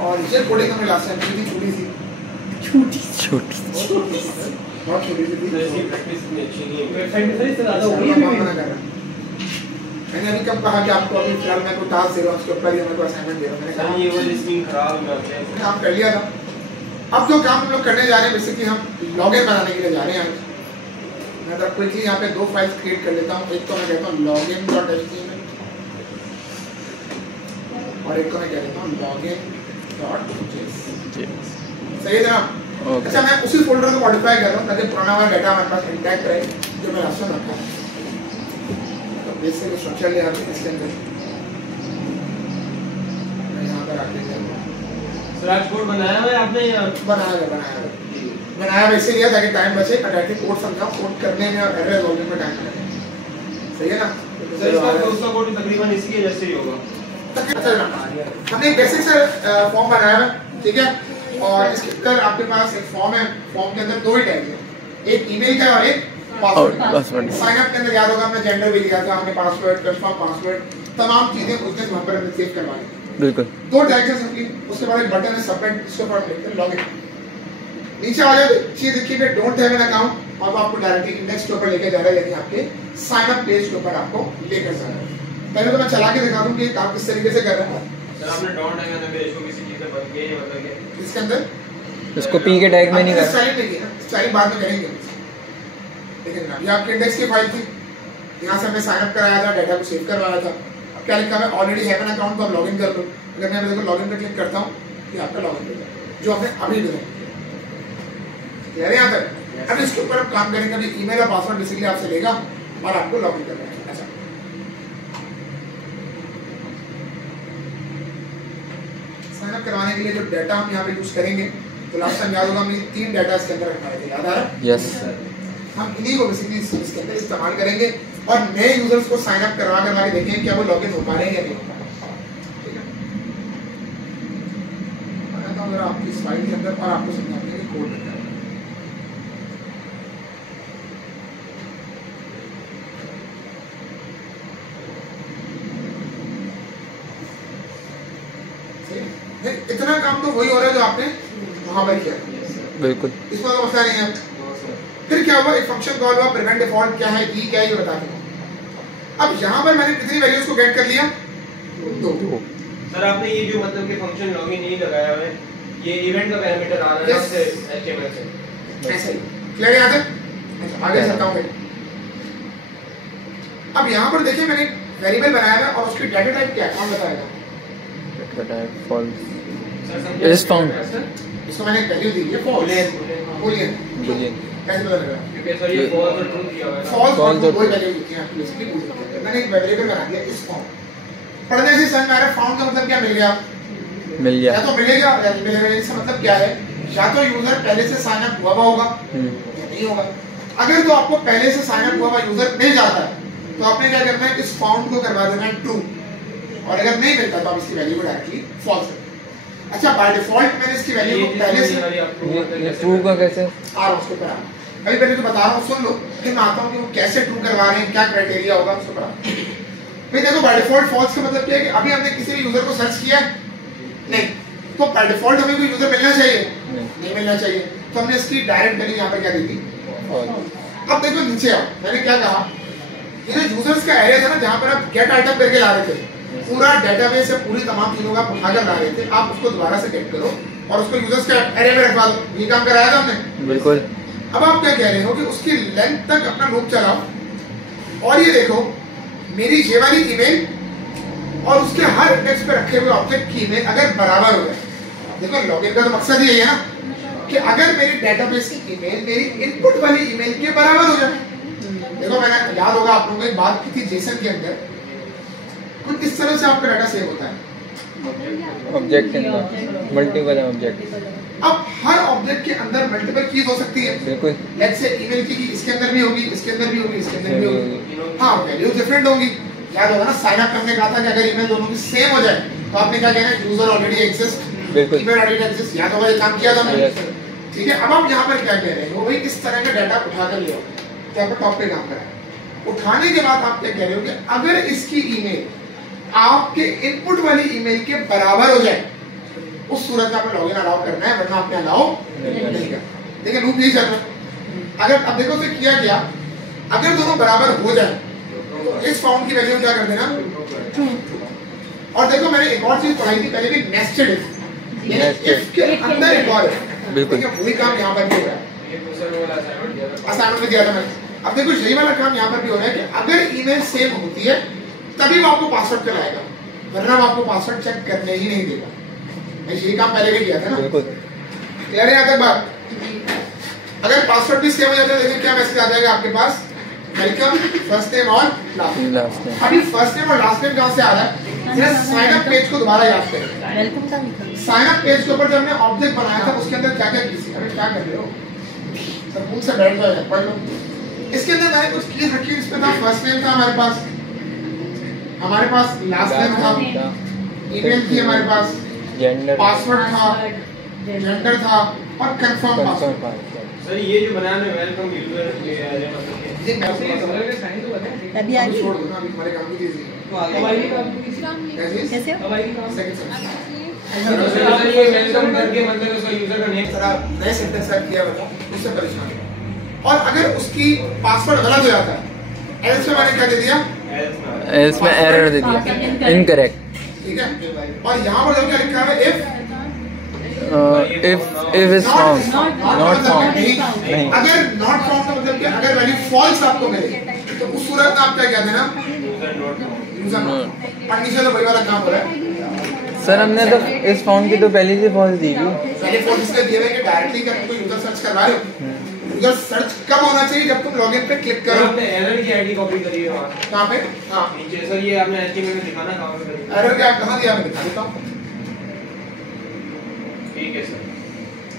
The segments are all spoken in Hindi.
और ये कोडिंग हमने लास्ट टाइम की थी, छोटी सी बहुत छोटी सी थी। मैंने अभी कब कहा कि आपको अभी फिलहाल मैं कोई टास्क दे रहा हूँ, उसके ऊपर ही मेरे को असाइनमेंट दे रहा हूँ, मैंने कहा ये वो लिस्टिंग खराब है, काम कर लिया था। अब जो काम हम लोग करने जा रहे हैं बेसिकली हम लॉगिन बनाने के लिए जा रहे हैं। मैं तो क्विकली यहाँ पे 2 फाइल्स क्रिएट कर लेता हूँ। एक तो मैं कहता हूँ login.html और एक को मैं कह देता हूँ login.js। सही है जनाब? अच्छा, मैं उसी फोल्डर को मॉडिफाई कर रहा हूँ ताकि पुराना वाला डाटा हमारे पास इंटैक्ट रहे जो मैं लास्ट में रखा है। तो बेसिक स्ट्रक्चर ले आते हैं इसके अंदर। मैं यहाँ पर आके डैशबोर्ड बनाया हुआ है आपने या बनाया वैसे लिया ताकि टाइम बचे। अटैकिंग कोड समझाओ, कोड करने में और एरर रिजॉल्विंग में टाइम लगे। सही है ना? तो इसका दूसरा कोड तकरीबन इसी के जैसे ही होगा। हमने एक बेसिक सा फॉर्म बनाया है, ठीक है? और इसके अंदर आपके पास एक फॉर्म है, फॉर्म के अंदर 2 ही टैग है, एक ईमेल का और एक पासवर्ड। साइन अप के अंदर याद होगा हमने जेंडर भी लिया था, हमने पासवर्ड, कंफर्म पासवर्ड, तमाम चीजें उसने वहां पर हमने सेव करवाई। बिल्कुल 2 टैग्स हैं सबकी। उसके बाद एक बटन है सबमिट, इसके ऊपर क्लिक करें, लॉगिन। नीचे आ जाए चीज देखिए डोंट हैव एन अकाउंट, अब आपको डायरेक्टली इंडेक्स के ऊपर लेके जा रहा है, यानी आपके साइन अप पेज के ऊपर आपको लेकर जा रहा है। पहले तो मैं चला के दिखा दूं कि काम किस तरीके से कर रहा है। सर आपने डोंट हैव एन पेज को किसी चीज से बदल के मतलब इसके अंदर इसको पी के टैग में नहीं कर, स्टाइल नहीं है, स्टाइल बाद में करेंगे। लेकिन ये आपके इंडेक्स की फाइल थी, यहाँ से हमने साइन अप कराया था, डाटा को सेव करवाया था। अब क्या लिखा है ऑलरेडी हैव एन अकाउंट, तो आप लॉगिन कर लो। अगर मैं देखो लॉगिन पे क्लिक करता हूँ कि आपका लॉगिन हो जाए जो आपने अभी डिजाइन किया है यहाँ तक। अब इसके ऊपर काम करेंगे, अभी ईमेल और पासवर्ड बेसिकली आपसे लेगा और आपको लॉगिन करना है। अच्छा, साइन अप करवाने के लिए जो डाटा हम यहाँ पे यूज करेंगे, तो लास्ट टाइम याद होगा हमने 3 डाटा इसके अंदर रखवाए थे, याद आ रहा है? यस। हम इन्हीं को बेसिकली इसके अंदर इस्तेमाल करेंगे और नए यूजर्स को साइन अप करवा के देखेंगे क्या वो लॉगिन हो पा रहे हैं या नहीं। अगर आपकी स्लाइड के अंदर और आपको समझाते हैं कोड में क्या है। इतना काम तो वही हो रहा है जो आपने वहां पर किया। बिल्कुल, इसमें तो मसला नहीं है। फिर क्या हुआ, एक फंक्शन कॉल हुआ, प्रिवेंट डिफॉल्ट क्या है, ई क्या है, ये बता दूं। अब यहाँ पर मैंने कितनी वैल्यूज को गेट कर लिया? 2। सर आपने ये जो मतलब कि फंक्शन लॉगिन नहीं लगाया हुआ है, ये इवेंट का पैरामीटर आ रहा है उससे एचटीएमएल से ऐसे ही क्लियर याद है? अच्छा, आगे चलता हूं। अब यहाँ पर देखिए मैंने वेरिएबल बनाया है और उसकी डाटा टाइप क्या है, कौन बताएगा? Data type false is found. इसको मैंने वैल्यू दी है बूलियन कैसे पता लगा? क्योंकि सर ये फॉल्स और ट्रू दिया हुआ है, फॉल्स और ट्रू कोई वैल्यू नहीं है आपको बेसिकली बूलियन। मैंने एक वेरिएबल बना दिया इस फॉर्म। पढ़ने से समझ में आ रहा है फाउंड का मतलब क्या मिल गया? या तो मिलेगा या नहीं मिलेगा। इसका मतलब क्या है, या तो यूजर पहले से साइन अप हुआ होगा या नहीं होगा। अगर तो आपको पहले से साइन अप हुआ यूजर मिल जाता है तो आपने क्या करना है, इस फाउंड को करवा देना है ट्रू, और अगर नहीं मिलता तो आप इसकी वैल्यू को डायरेक्टली फॉल्स कर। अच्छा, बाय डिफॉल्ट मैंने इसकी वैल्यू को पहले से ट्रू का कैसे आ रहा उसके ऊपर अभी पहले तो बता रहा हूँ, सुन लो, फिर मैं आता हूँ कि वो कैसे ट्रू करवा रहे हैं, क्या क्राइटेरिया होगा उसके ऊपर। भाई देखो, बाय डिफॉल्ट फॉल्स का मतलब क्या है कि अभी हमने किसी भी यूजर को सर्च किया नहीं, तो बाय डिफॉल्ट हमें कोई यूजर मिलना चाहिए नहीं मिलना चाहिए, तो हमने इसकी डायरेक्ट वैल्यू यहाँ पर क्या दी थी? अब देखो नीचे आओ, मैंने क्या कहा, ये जो यूजर्स का एरिया था ना जहाँ पर आप गेट आइटम करके ला रहे थे, पूरा डेटाबेस से पूरी तमाम चीजों का उठाकर ला रहे थे, आप उसको दोबारा से गेट करो और उसको यूजर्स का एरिया में रखवा दो। ये काम कराया था हमने, बिल्कुल। अब आप क्या कह रहे हो कि उसकी लेंथ तक अपना लूप चलाओ और ये देखो मेरी ये वाली ईमेल और उसके हर इंडेक्स पे रखे हुए ऑब्जेक्ट की ईमेल अगर बराबर हो जाए, देखो लॉगिन का तो मकसद यही है ना कि अगर मेरी डेटाबेस की ईमेल मेरी इनपुट वाली ईमेल के बराबर हो जाए। देखो मैंने याद होगा आप लोगों ने बात की थी जेसन के अंदर, कुछ इस तरह से आपका डाटा सेव होता है ऑब्जेक्ट के अंदर, मल्टीपल ऑब्जेक्ट। अब हर ऑब्जेक्ट के अंदर मल्टीपल कीज हो सकती है, बिल्कुल। लेट्स से ईमेल की इसके अंदर भी होगी, इसके अंदर भी होगी, इसके अंदर भी होगी, हाँ वैल्यू डिफरेंट होगी। याद होगा ना साइन अप करने कहा था कि अगर ईमेल दोनों की सेम हो जाए तो आपने क्या कहना है, यूजर ऑलरेडी एग्जिस्ट, बिल्कुल ईमेल ऑलरेडी एग्जिस्ट। याद होगा ये काम किया था मैंने, ठीक है। अब आप यहाँ पर क्या कह रहे हो, वही इस तरह का डाटा उठा कर ले आओ, तो आपको टॉप पे काम करा उठाने के बाद आप क्या कह रहे हो कि अगर इसकी ईमेल आपके इनपुट वाली ईमेल के बराबर हो जाए, उस सूरत में आपने लॉगिन अलाउ करना है, वरना आपने अलाउ नहीं करना। देखिए लूप यही चल रहा है। अगर अब देखो उसे किया क्या, अगर दोनों बराबर हो जाए तो इस फाउंड की वैल्यू क्या कर देना ट्रू। और देखो मैंने एक और चीज पढ़ाई थी पहले भी, नेस्टेड इफ, यानी इफ के अंदर एक और है। बिल्कुल वही काम यहाँ पर भी हो रहा है, असाइनमेंट में दिया था मैंने। अब देखो यही वाला काम यहाँ पर भी हो रहा है कि अगर ईमेल सेम होती है तभी वो आपको पासवर्ड चलाएगा, वरना वो आपको पासवर्ड चेक करने ही नहीं देगा। मैं यही काम पहले भी किया था ना, क्लियर है यहाँ तक बात? अगर पासवर्ड भी सेम हो जाता है, देखिए क्या मैसेज आ जाएगा आपके पास, वेलकम फर्स्ट नेम और लास्ट नेम। अभी फर्स्ट नेम और लास्ट नेम कहाँ से आ रहा है? साइन अप पेज को दोबारा याद करें। साइन अप पेज के ऊपर जब हमने ऑब्जेक्ट बनाया था उसके अंदर क्या क्या की, अभी क्या कर रहे हो सब मुंह से बैठ जाओ, पढ़ लो। इसके अंदर मैंने कुछ कीज रखी, इसमें था फर्स्ट नेम था हमारे पास लास्ट नेम था, ईमेल थी हमारे पास, पासवर्ड था, जेंडर था और कंफर्म पासवर्ड। सर ये जो बनाया है वेलकम यूजर ये अभी आ गई, छोड़ दो ना, अभी हमारे काम की चीज है। कैसे सर ये वेलकम करके मतलब उसका यूजर का नेम सारा नए सेंटेंस सेट किया बता, उससे परेशान है। और अगर उसकी पासवर्ड गलत हो जाता है, एल्स में मैंने क्या दे दिया, एल्स में एरर दे दिया, इनकरेक्ट, ठीक है। और यहाँ पर जो क्या लिखा है, if is found, not found, नहीं। अगर नॉट फाउंड का मतलब क्या, अगर वैल्यू फॉल्स आपको मिले तो उस सूरत में आप क्या कहते हैं ना, यूजर नॉट। और नीचे तो वही वाला काम हो रहा है। सर हमने तो इस फाउंड की तो पहले से फॉल्स दी थी, पहले फॉल्स इसलिए दिए हुए कि डायरेक्टली कर कोई यूजर सर्च करवा रहे हो। यूजर सर्च कब होना चाहिए, जब तुम लॉगिन पे क्लिक करो। आपने एरर की आईडी कॉपी करी है वहां, कहां पे? हां नीचे सर ये आपने एचटीएमएल में दिखाना कहां पे करी, एरर क्या कहां दिया, मैं दिखा देता हूं। ठीक है सर,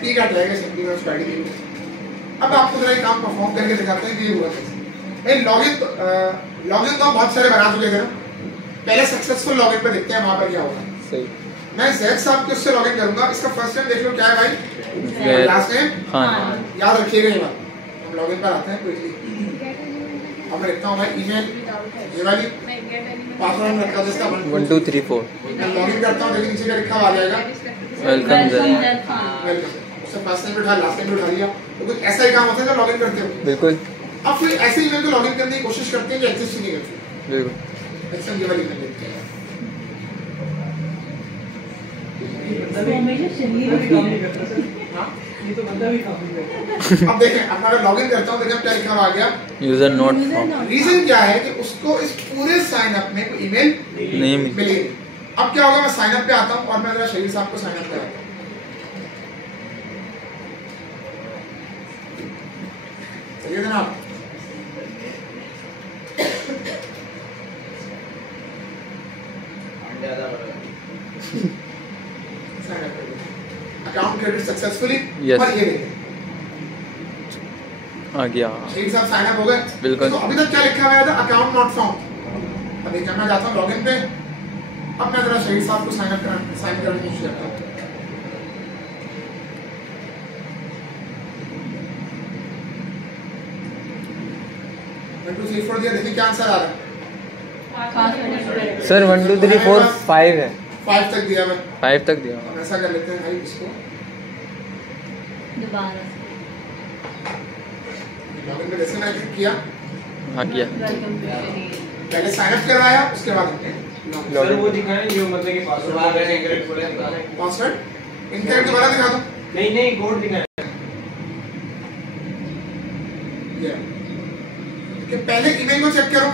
ठीक है, रहेगा सिंपली मैं उसको आईडी दूंगा। अब आपको जरा एक काम परफॉर्म करके दिखाते हैं कि ये हुआ कैसे। भाई लॉगिन तो बहुत सारे बना चुके थे ना, पहले सक्सेसफुल लॉगिन पे देखते हैं वहां पर क्या होगा। सही। मैं जैद साहब के उससे लॉगिन करूंगा। इसका फर्स्ट नेम देख लो क्या है भाई, लास्ट नेम हाँ, याद रखिएगा ये बात। हम लॉगिन पर आते हैं क्विकली। अब मैं लिखता हूं भाई ईमेल, ये वाली पासवर्ड में रखा था इसका 1 2 3 4। मैं लॉगिन करता हूं, देखिए नीचे क्या लिखा हुआ आ जाएगा, वेलकम सर। वेलकम। उससे फर्स्ट नेम उठा, लास्ट नेम उठा लिया। तो कुछ ऐसा ही काम होता है जब लॉगिन करते हो। बिल्कुल अब फिर ऐसे ईमेल को लॉगिन करने की कोशिश करते हैं जो एग्जिस्ट ही नहीं करते। बिल्कुल। अच्छा ये वाली ईमेल देखते हैं। अब देखें, अब मैं लॉगिन करता हूं, देखिए क्या लिखा हुआ आ गया, यूजर नॉट फाउंड। रीजन क्या है कि उसको इस पूरे साइन अप में कोई ईमेल नहीं मिली। अब क्या होगा, मैं साइन अप पे आता हूं और मैं जरा शहीद साहब को साइन अप कराता हूं। चलिए जनाब, अकाउंट क्रेडिट सक्सेसफुली। Yes. और ये देखें आ गया, शहीद साहब साइन अप हो गए। बिल्कुल। तो अभी तक क्या लिखा हुआ था, अकाउंट नॉट फाउंड। अब देखिए मैं जाता हूं लॉगिन पे। अब मैं जरा शहीद साहब को साइन करने की कोशिश करता हूं। दिया, देखिए क्या आंसर आ रहा है सर 1 2 3 4 5 है, 5 तक दिया मैं। 5 तक दिया। ऐसा कर लेते हैं भाई, इसको दोबारा लॉगिन पे जैसे मैंने क्लिक किया, हाँ किया। पहले साइन अप करवाया, उसके बाद सर वो दिखाएं जो मतलब कि पासवर्ड कैसे इनकरेक्ट बोले दिखाएं। पासवर्ड इनकरेक्ट दोबारा दिखा दो। नहीं कोड दिखाएं। ये कि पहले ईमेल को चेक करो।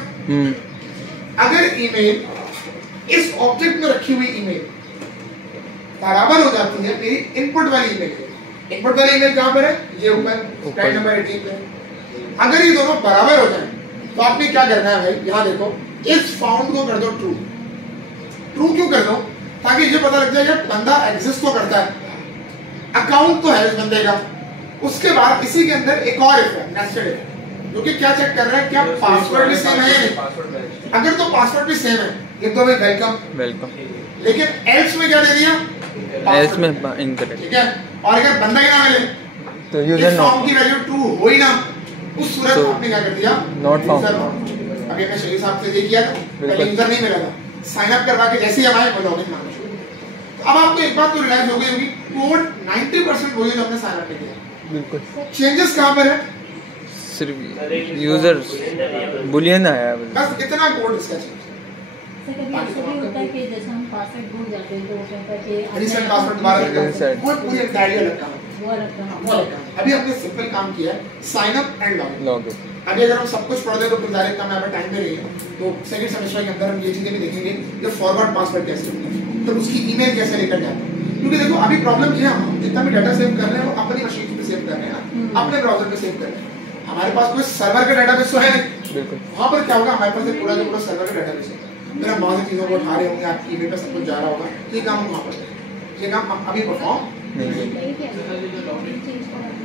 अगर ईमेल इस ऑब्जेक्ट में रखी हुई ईमेल बराबर हो जाती है मेरी इनपुट वाली ईमेल, इनपुट वाली ईमेल कहां पर है, ये ऊपर स्लाइड नंबर 18 पे। अगर ये दोनों बराबर हो जाएं तो आपने क्या करना है भाई, यहां देखो, इस फाउंड को कर दो ट्रू। ट्रू क्यों कर दो, ताकि ये पता लग जाए कि बंदा एग्जिस्ट तो करता है, अकाउंट तो है इस बंदे का। उसके बाद इसी के अंदर एक और इफ है, नेस्टेड इफ, जो कि क्या चेक कर रहा है, क्या पासवर्ड भी सेम है या नहीं। अगर तो पासवर्ड भी सेम है, लिख दो भाई वेलकम। लेकिन एल्स में क्या दे दिया, एल्स में इनकरेक्ट, ठीक है। और अगर बंदा ही ना मिले तो यूजर नॉट की वैल्यू ट्रू हो ही ना, उस सूरत में आपने क्या कर दिया, नॉट फाउंड। अभी मैं शहीद साहब से ये किया था, पहले यूजर नहीं मिला था, साइन अप करवा के जैसे ही हम आए वो लॉगिन मांगना शुरू। तो अब आपको एक बात तो रियलाइज हो गई होगी, कोड 90% वही है जो हमने साइन अप किया। बिल्कुल। चेंजेस कहाँ पर है? सिर्फ यूजर बुलियन आया है बस इतना कोड इसका चेंज। कभी ऐसा भी होता है कि जैसे हम पासवर्ड भूल जाते हैं तो वो कहता है कि रीसेट पासवर्ड दोबारा Reset. वो पूरी एंटायरली अलग काम है। वो अलग काम वो अलग काम है। अभी हमने सिंपल काम किया है, sign up and login. Login. अभी अगर हम सब कुछ पढ़ दें तो फिर डायरेक्ट हमें यहाँ टाइम पे नहीं है, तो सेकंड सेमेस्टर के अंदर हम ये चीजें भी देखेंगे कि फॉरवर्ड पासवर्ड कैसे होता है, तो उसकी ईमेल कैसे लेकर जाते हैं। क्योंकि देखो अभी प्रॉब्लम ये है, हम जितना भी डाटा सेव कर रहे हैं वो अपनी मशीन पे सेव कर रहे हैं ना, अपने ब्राउजर पे सेव कर रहे हैं। हमारे पास कोई सर्वर का डाटाबेस तो है नहीं। बिल्कुल। वहाँ पर क्या होगा, हमारे पास एक पूरा का पूरा सर्वर का डाटाबेस है, फिर हम वहाँ से चीज़ों को उठा रहे होंगे, आपकी ईमेल पे सब कुछ जा रहा होगा, ये काम हम वहाँ पर, ये काम हम अभी परफॉर्म नहीं करेंगे। है।